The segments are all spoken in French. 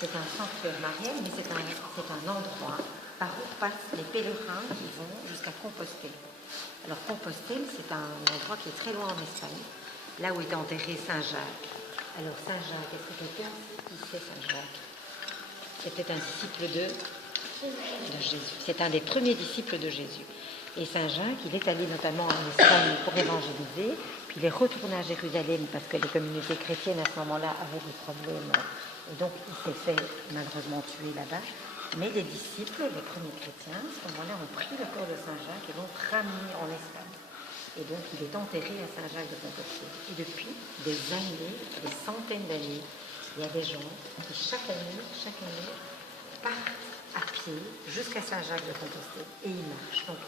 c'est un sanctuaire marial, mais c'est un endroit par où passent les pèlerins qui vont jusqu'à Compostelle. Alors Compostelle, c'est un endroit qui est très loin en Espagne, là où est enterré Saint Jacques. Alors Saint Jacques, est-ce que quelqu'un sait qui c'est Saint Jacques? C'était un disciple de Jésus. C'est un des premiers disciples de Jésus. Et Saint Jacques, il est allé notamment en Espagne pour évangéliser, puis il est retourné à Jérusalem parce que les communautés chrétiennes à ce moment-là avaient des problèmes. Et donc il s'est fait malheureusement tuer là-bas. Mais les disciples, les premiers chrétiens, à ce moment-là, ont pris le corps de Saint Jacques et l'ont ramené en Espagne. Et donc il est enterré à Saint-Jacques de Compostelle. Et depuis des années, des centaines d'années, il y a des gens qui chaque année, partent à pied jusqu'à Saint-Jacques de Compostelle. Et ils marchent. Donc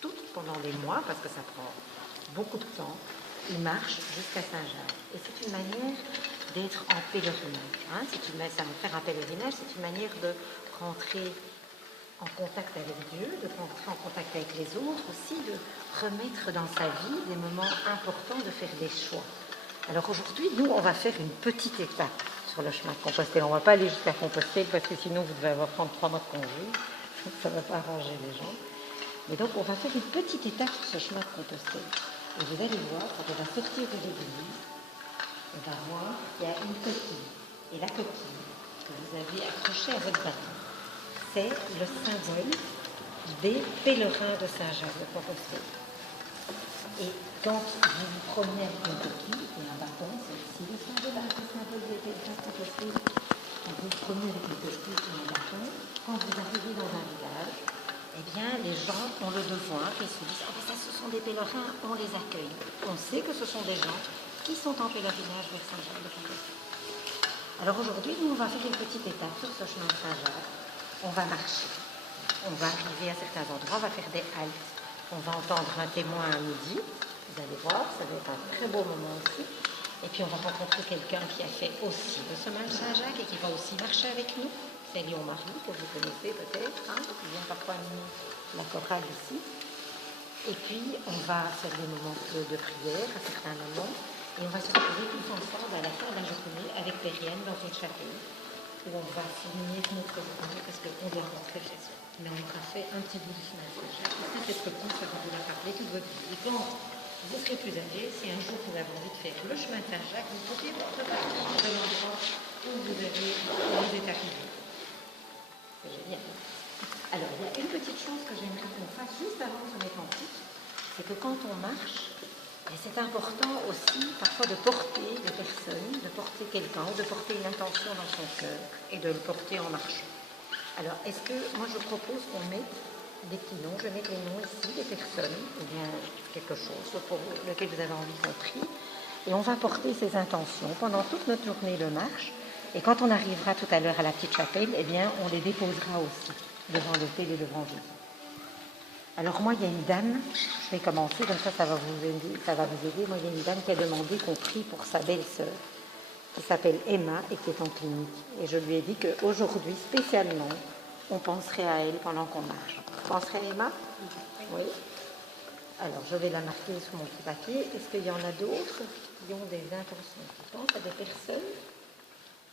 tout pendant des mois, parce que ça prend beaucoup de temps, ils marchent jusqu'à Saint-Jacques. Et c'est une manière d'être en pèlerinage. Ça va faire un pèlerinage, c'est une manière de rentrer en contact avec Dieu, de rentrer en contact avec les autres, aussi de remettre dans sa vie des moments importants, de faire des choix. Alors aujourd'hui, nous, on va faire une petite étape sur le chemin de Compostelle. On ne va pas aller jusqu'à Compostelle parce que sinon vous devez prendre 3 mois de congé. Ça ne va pas arranger les gens. Mais donc, on va faire une petite étape sur ce chemin de Compostelle. Et vous allez voir, quand on va sortir de l'église, on va voir qu'il y a une coquille. Et la coquille que vous avez accrochée à votre bâton, c'est le symbole des pèlerins de Saint-Jacques de Compostelle. Et quand vous vous promenez avec une coquille et un bâton, c'est aussi le symbole des pèlerins de Compostelle. Quand vous vous promenez avec une coquille et un bâton, quand vous arrivez dans un village, eh bien, les gens ont le devoir, ils se disent « Ah ben ça, ce sont des pèlerins, on les accueille ». On sait que ce sont des gens qui sont en pèlerinage vers Saint-Jacques de Compostelle. Alors aujourd'hui, nous, on va faire une petite étape sur ce chemin de Saint-Jacques. On va marcher. On va arriver à certains endroits, on va faire des haltes. On va entendre un témoin à midi. Vous allez voir, ça va être un très beau moment aussi. Et puis on va rencontrer quelqu'un qui a fait aussi le chemin de Saint-Jacques et qui va aussi marcher avec nous. C'est Léon-Marie, que vous connaissez peut-être, qui vient parfois animer la chorale ici. Et puis, on va faire des moments de prière à certains moments. Et on va se retrouver tous ensemble à la fin de la journée avec Périenne dans une chapelle où on va finir notre journée parce qu'on doit rentrer chez soi. Mais on aura fait un petit bout du chemin de Saint-Jacques. Et cette réponse, ça va vous la rappeler toute votre vie. Et quand vous serez plus âgé, si un jour vous avez envie de faire le chemin de Saint-Jacques, vous pourriez repartir de l'endroit où vous êtes arrivé. C'est génial. Alors, il y a une petite chose que j'aimerais qu'on fasse juste avant de se mettre en route, c'est que quand on marche, c'est important aussi parfois de porter des personnes, de porter quelqu'un, ou de porter une intention dans son cœur et de le porter en marchant. Alors, est-ce que, moi je propose qu'on mette des petits noms, je mets les noms ici, des personnes, ou bien quelque chose pour lequel vous avez envie qu'on prie, et on va porter ces intentions pendant toute notre journée de marche. Et quand on arrivera tout à l'heure à la petite chapelle, eh bien, on les déposera aussi devant l'autel et devant Jésus. Alors moi, il y a une dame, je vais commencer, comme ça va vous aider. Moi, il y a une dame qui a demandé qu'on prie pour sa belle-sœur, qui s'appelle Emma et qui est en clinique. Et je lui ai dit qu'aujourd'hui, spécialement, on penserait à elle pendant qu'on marche. Vous penserez à Emma? Oui. Alors, je vais la marquer sur mon petit papier. Est-ce qu'il y en a d'autres qui ont des intentions, qui pensent à des personnes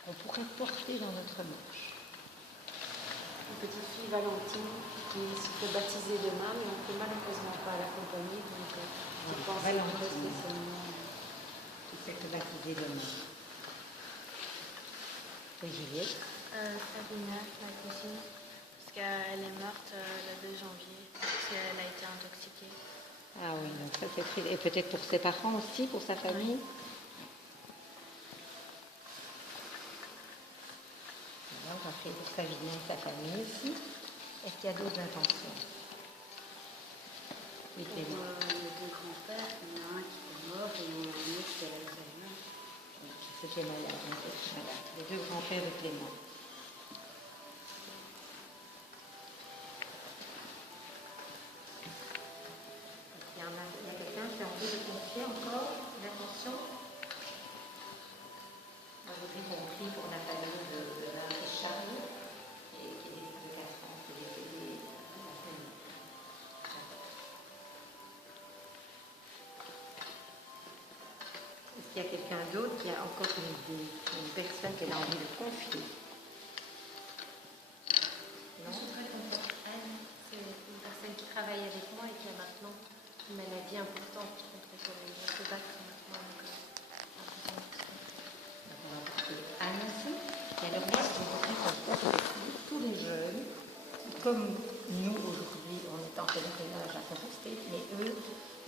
qu'on pourrait porter dans notre marche? Une petite fille, Valentine, qui se fait baptiser demain, mais on ne peut malheureusement pas l'accompagner. Donc, je pense Valentine, spécialement qui se fait baptiser demain. Oui, Juliette. Sabina, ma cousine, parce qu'elle est morte le 2 janvier, parce qu'elle a été intoxiquée. Ah oui, donc ça c'est triste. Et peut-être pour ses parents aussi, pour sa famille? On va prier pour Sabina et sa famille aussi. Est-ce qu'il y a d'autres intentions? Oui, pour les deux grands-pères, il y en a un qui est mort et un autre qui a l'Alzheimer. C'était malade. Les deux grands-pères de Clément. Il y a quelqu'un qui a envie de confier encore une intention? Moi, je voudrais qu'on prie pour la famille de Charles, qui est décédé de 4 ans, qui est décédé la semaine. Est-ce qu'il y a quelqu'un d'autre qui a encore une idée, une personne qu'elle a envie de confier? vie importante contre les gens se battent maintenant. On va porter Anne ici. Et alors moi, je vous dis tous les jeunes, comme nous aujourd'hui, on est en pèlerinage à Compostelle, mais eux,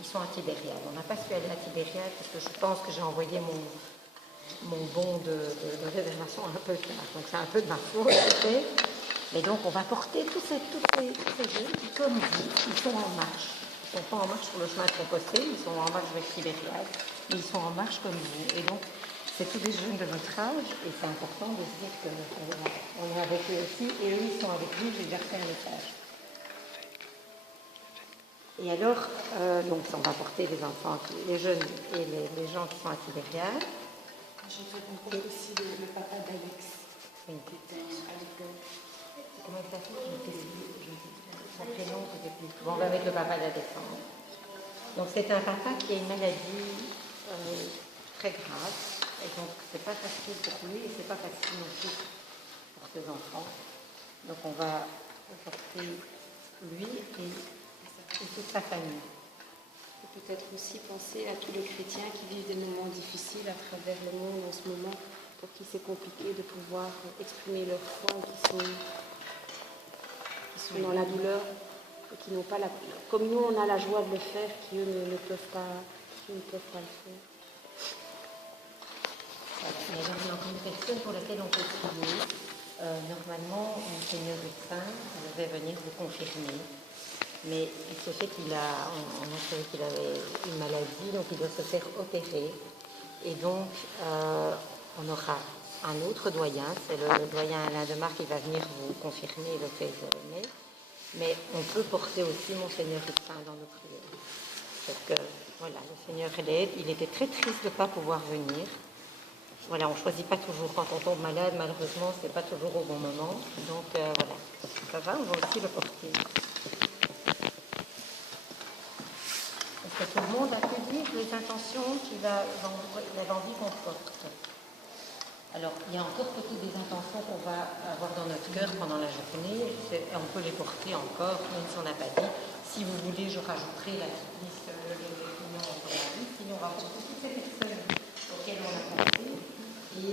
ils sont à Tibériade. On n'a pas su aller à Tibériade parce que je pense que j'ai envoyé mon bon de réservation un peu tard. Donc c'est un peu de ma faute, peut-être. Mais donc on va porter tous ces jeunes qui, comme vous, ils sont en marche. Ils ne sont pas en marche sur le chemin de Compostelle, ils sont en marche vers Tibériade, mais ils sont en marche comme vous. Et donc c'est tous des jeunes de notre âge, et c'est important de se dire qu'on est avec eux aussi, et eux ils sont avec nous, j'ai déjà fait un message. Et alors, donc on va porter les enfants, les jeunes et les gens qui sont à Tibériade. Je fais rencontrer aussi le papa d'Alex, Oui. qui était à l'école. Comment il s'appelle? Son prénom, peut-être plus. Bon, on va mettre le papa d'Alexandre. Donc c'est un papa qui a une maladie très grave, et donc c'est pas facile pour lui, et c'est pas facile non plus pour ses enfants. Donc on va porter lui et toute sa famille. Et peut-être aussi penser à tous les chrétiens qui vivent des moments difficiles à travers le monde en ce moment, pour qui c'est compliqué de pouvoir exprimer leur foi, et qui sont dans la douleur, et qui n'ont pas la... Comme nous, on a la joie de le faire, qui eux ne peuvent pas le faire. Voilà. Mais alors, il y a encore une personne pour laquelle on peut prier. Normalement, Monseigneur Ruffin devait venir vous confirmer. Mais il se fait on a trouvé qu'il avait une maladie, donc il doit se faire opérer. Et donc, on aura un autre doyen, c'est le doyen Alain Demarque qui va venir vous confirmer le fait de mai. Mais on peut porter aussi Monseigneur Ruffin dans nos prières. Parce que, voilà, le Seigneur l'aide. Il était très triste de ne pas pouvoir venir. Voilà, on ne choisit pas toujours quand on tombe malade, malheureusement, ce n'est pas toujours au bon moment. Donc, voilà, ça va, on va aussi le porter. Est-ce que tout le monde a pu dire les intentions qu'il a envie qu'on porte? Alors, il y a encore peut-être des intentions qu'on va avoir dans notre cœur pendant la journée. On peut les porter encore, même si on n'a pas dit. Si vous voulez, je rajouterai la petite liste les clients qu'on a dit. Sinon, on va porter toutes ces personnes auxquelles on a pensé. Et